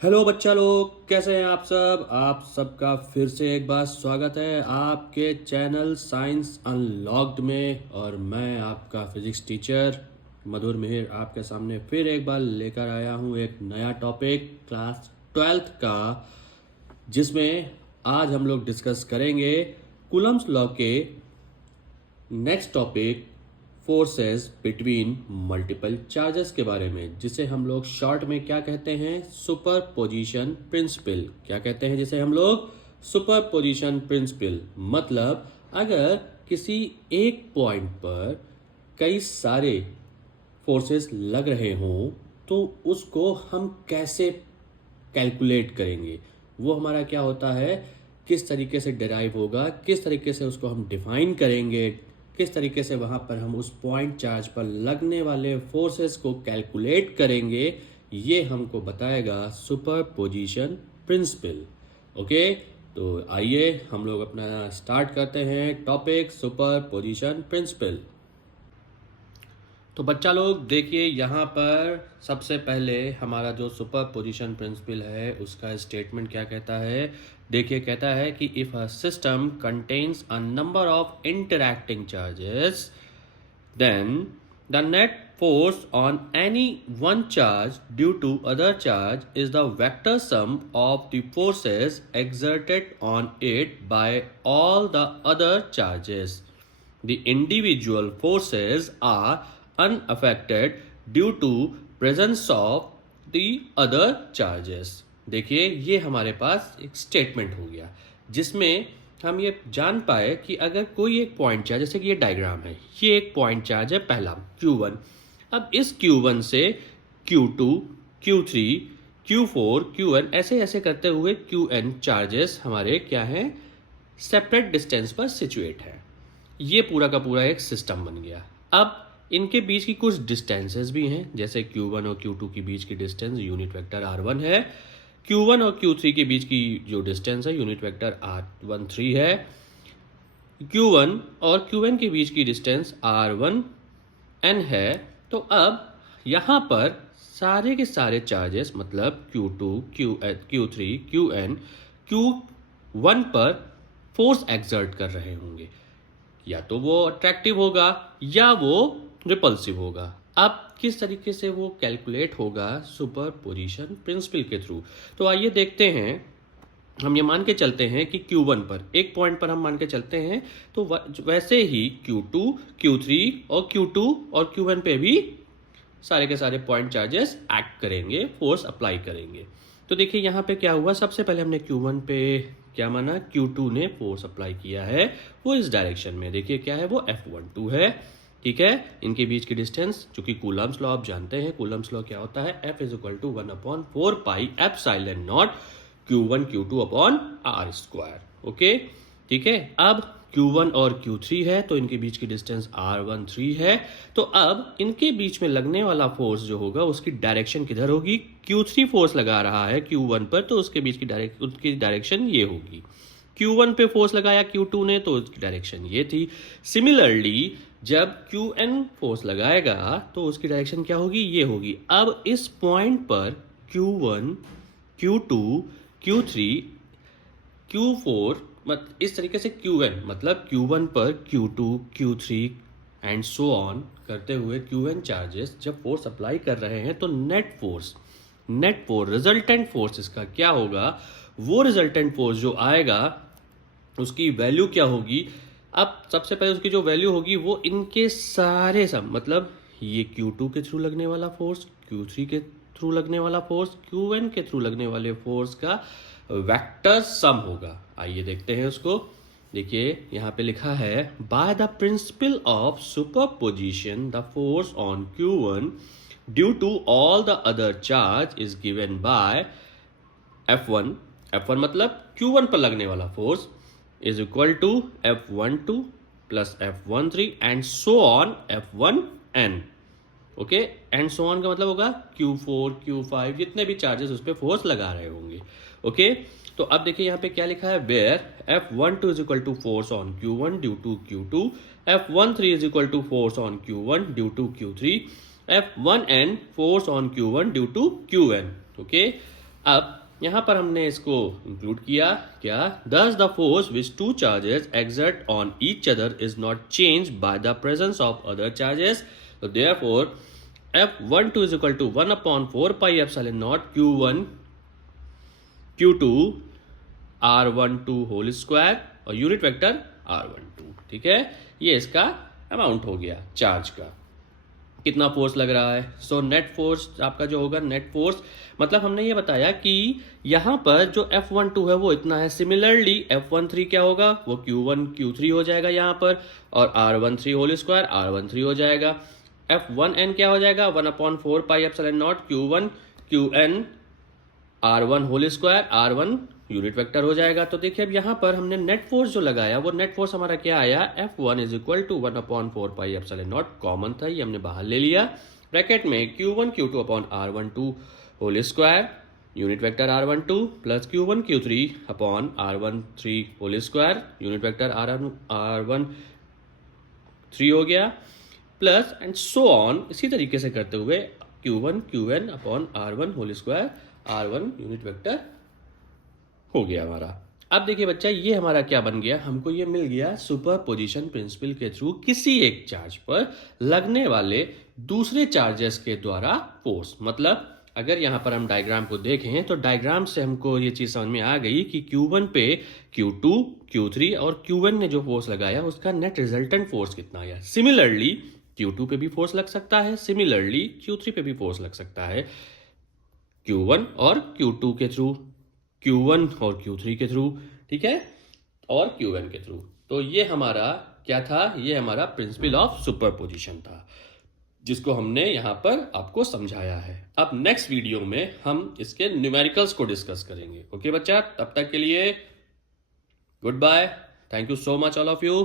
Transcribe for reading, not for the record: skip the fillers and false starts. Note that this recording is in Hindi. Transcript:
हेलो बच्चा लोग, कैसे हैं आप सबका फिर से एक बार स्वागत है आपके चैनल साइंस अनलॉक्ड में। और मैं आपका फिजिक्स टीचर मधुर मिहिर आपके सामने फिर एक बार लेकर आया हूँ एक नया टॉपिक क्लास 12th का, जिसमें आज हम लोग डिस्कस करेंगे कूलम्स लॉ के next topic forces between multiple charges के बारे में, जिसे हम लोग शॉर्ट में क्या कहते हैं, सुपर पोजिशन प्रिंसिपल। क्या कहते हैं जिसे हम लोग? Super position principle. मतलब अगर किसी एक पॉइंट पर कई सारे फोर्सेस लग रहे हों तो उसको हम कैसे कैलकुलेट करेंगे, वो हमारा क्या होता है, किस तरीके से डिराइव होगा, किस तरीके से उसको हम डिफाइन करेंगे, किस तरीके से वहाँ पर हम उस पॉइंट चार्ज पर लगने वाले फोर्सेस को कैलकुलेट करेंगे, ये हमको बताएगा सुपर पोजिशन प्रिंसिपल। ओके, तो आइए हम लोग अपना स्टार्ट करते हैं टॉपिक सुपर पोजिशन प्रिंसिपल। तो बच्चा लोग देखिए, यहाँ पर सबसे पहले हमारा जो सुपर पोजिशन प्रिंसिपल है उसका स्टेटमेंट क्या कहता है। देखिए, कहता है कि if a system contains a number of interacting charges then the net force on any one charge due to other charge is the vector sum of the forces exerted on it by all the other charges. The individual forces are unaffected due to presence of the other charges. देखिए, ये हमारे पास एक स्टेटमेंट हो गया जिसमें हम ये जान पाए कि अगर कोई एक पॉइंट चार्ज, जैसे कि ये डायग्राम है, ये एक पॉइंट चार्ज है पहला Q1। अब इस Q1 से Q2, Q3, Q4, Qn ऐसे ऐसे करते हुए Qn चार्जेस हमारे क्या हैं, सेपरेट डिस्टेंस पर सिचुएट है। ये पूरा का पूरा एक सिस्टम बन गया। अब इनके बीच की कुछ डिस्टेंसेस भी हैं, जैसे Q1 और Q2 के बीच की डिस्टेंस यूनिट वेक्टर R1 है, Q1 और Q3 के बीच की जो डिस्टेंस है यूनिट वेक्टर R13 है, Q1 और Qn के बीच की डिस्टेंस R1n है। तो अब यहाँ पर सारे के सारे चार्जेस, मतलब Q2, Q3, Qn, Q1 पर फोर्स एक्सर्ट कर रहे होंगे। या तो वो अट्रैक्टिव होगा या वो रिपल्सिव होगा। अब किस तरीके से वो कैलकुलेट होगा सुपर पोजिशन प्रिंसिपल के थ्रू, तो आइए देखते हैं। हम ये मान के चलते हैं कि Q1 पर एक पॉइंट पर हम मान के चलते हैं, तो वैसे ही Q2, Q3 और Q2 और Qn पे भी सारे के सारे पॉइंट चार्जेस एक्ट करेंगे, फोर्स अप्लाई करेंगे। तो देखिए यहाँ पे क्या हुआ, सबसे पहले हमने Q1 पे क्या माना, Q2 ने फोर्स अप्लाई किया है, वो इस डायरेक्शन में, देखिए क्या है, वो F12 है। ठीक है, इनके बीच की डिस्टेंस, चूंकि कूलम्स लॉ आप जानते हैं, कूलम्स लॉ क्या होता है, F = 1/4πε0 Q1 Q2 upon R square. Okay, ठीक है। अब Q1 और Q3 है तो इनके बीच की डिस्टेंस R13 है। तो अब इनके बीच में लगने वाला फोर्स जो होगा उसकी डायरेक्शन किधर होगी, Q3 फोर्स लगा रहा है Q1 पर, तो उसके बीच की डायरेक्शन ये होगी। Q1 पे फोर्स लगाया Q2 ने तो उसकी डायरेक्शन ये थी। सिमिलरली जब Qn फोर्स लगाएगा तो उसकी डायरेक्शन क्या होगी, ये होगी। अब इस पॉइंट पर Q1, Q2, Q3, Q4 इस तरीके से Qn, मतलब Q1 पर Q2, Q3 and so on करते हुए Qn चार्जेस जब फोर्स अप्लाई कर रहे हैं तो नेट फोर्स रिजल्टेंट फोर्स इसका क्या होगा, वो रिजल्टेंट फोर्स जो आएगा उसकी वैल्यू क्या होगी। अब सबसे पहले उसकी जो वैल्यू होगी वो इनके सारे सम, मतलब ये Q2 के थ्रू लगने वाला फोर्स, Q3 के थ्रू लगने वाला फोर्स, Qn के थ्रू लगने वाले फोर्स का वेक्टर सम होगा। आइए देखते हैं उसको। देखिए यहाँ पे लिखा है, by the principle of superposition the force on Q1 due to all the other charge is given by F1 मतलब Q1 पर लगने वाला force is equal to F12 plus F13 and so on F1n। Okay, and so on का मतलब होगा Q4, Q5 जितने भी चार्जेस उस पर फोर्स लगा रहे होंगे। ओके, तो अब देखिए यहाँ पे क्या लिखा है, where F12 is equal to force on Q1 due to Q2, F13 is equal to force on Q1 due to Q3, F1n force on Q1 due to Qn। Okay, अब यहाँ पर हमने इसको इंक्लूड किया क्या, thus the force which two charges exert on each other is not change by the presence of other charges, तो therefore F12 is equal to 1 upon 4 pi epsilon naught Q1 Q2 R12 whole square और यूनिट वेक्टर R12, ठीक है। ये इसका अमाउंट हो गया चार्ज का, कितना फोर्स लग रहा है। सो नेट फोर्स आपका जो होगा, नेट फोर्स मतलब हमने ये बताया कि यहाँ पर जो F12 है वो इतना है। सिमिलरली F13 क्या होगा, वो Q1 Q3 हो जाएगा यहाँ पर, और R13 होल स्क्वायर R13 हो जाएगा। F1n क्या हो जाएगा, 1/4 pi epsilon naught Q1 Qn R1 whole square R1 unit vector हो जाएगा। तो देखिए अब यहाँ पर हमने नेट फोर्स जो लगाया वो नेट फोर्स हमारा क्या आया, F1 is equal to 1/4 pi epsilon naught, common था ये हमने बाहर ले लिया, ब्रैकेट में Q1 Q2 upon R12 whole square unit vector R12 plus Q1 Q3 upon R13 whole square unit vector R13 हो गया, प्लस एंड सो ऑन। इसी तरीके से करते हुए Q1 Qn upon R1 whole square R1 unit vector हो गया हमारा। अब देखिए बच्चा, ये हमारा क्या बन गया, हमको ये मिल गया सुपरपोजिशन प्रिंसिपल के थ्रू किसी एक चार्ज पर लगने वाले दूसरे चार्जेस के द्वारा फोर्स। मतलब अगर यहाँ पर हम डायग्राम को देखें तो डायग्राम से हमको ये चीज़ समझ में आ गई कि Q1 पे Q2 Q3 और Q1 ने जो फोर्स लगाया उसका नेट रिजल्टेंट फोर्स कितना आया। सिमिलरली Q2 पे भी फोर्स लग सकता है, सिमिलरली Q3 पे भी फोर्स लग सकता है, Q1 और Q2 के थ्रू, Q1 और Q3 के थ्रू, ठीक है, और Qn के थ्रू। तो ये हमारा क्या था, ये हमारा प्रिंसिपल ऑफ सुपरपोजिशन था जिसको हमने यहाँ पर आपको समझाया है। अब नेक्स्ट वीडियो में हम इसके न्यूमेरिकल्स को डिस्कस करेंगे। ओके बच्चा, तब तक के लिए good bye, thank you so much all of you.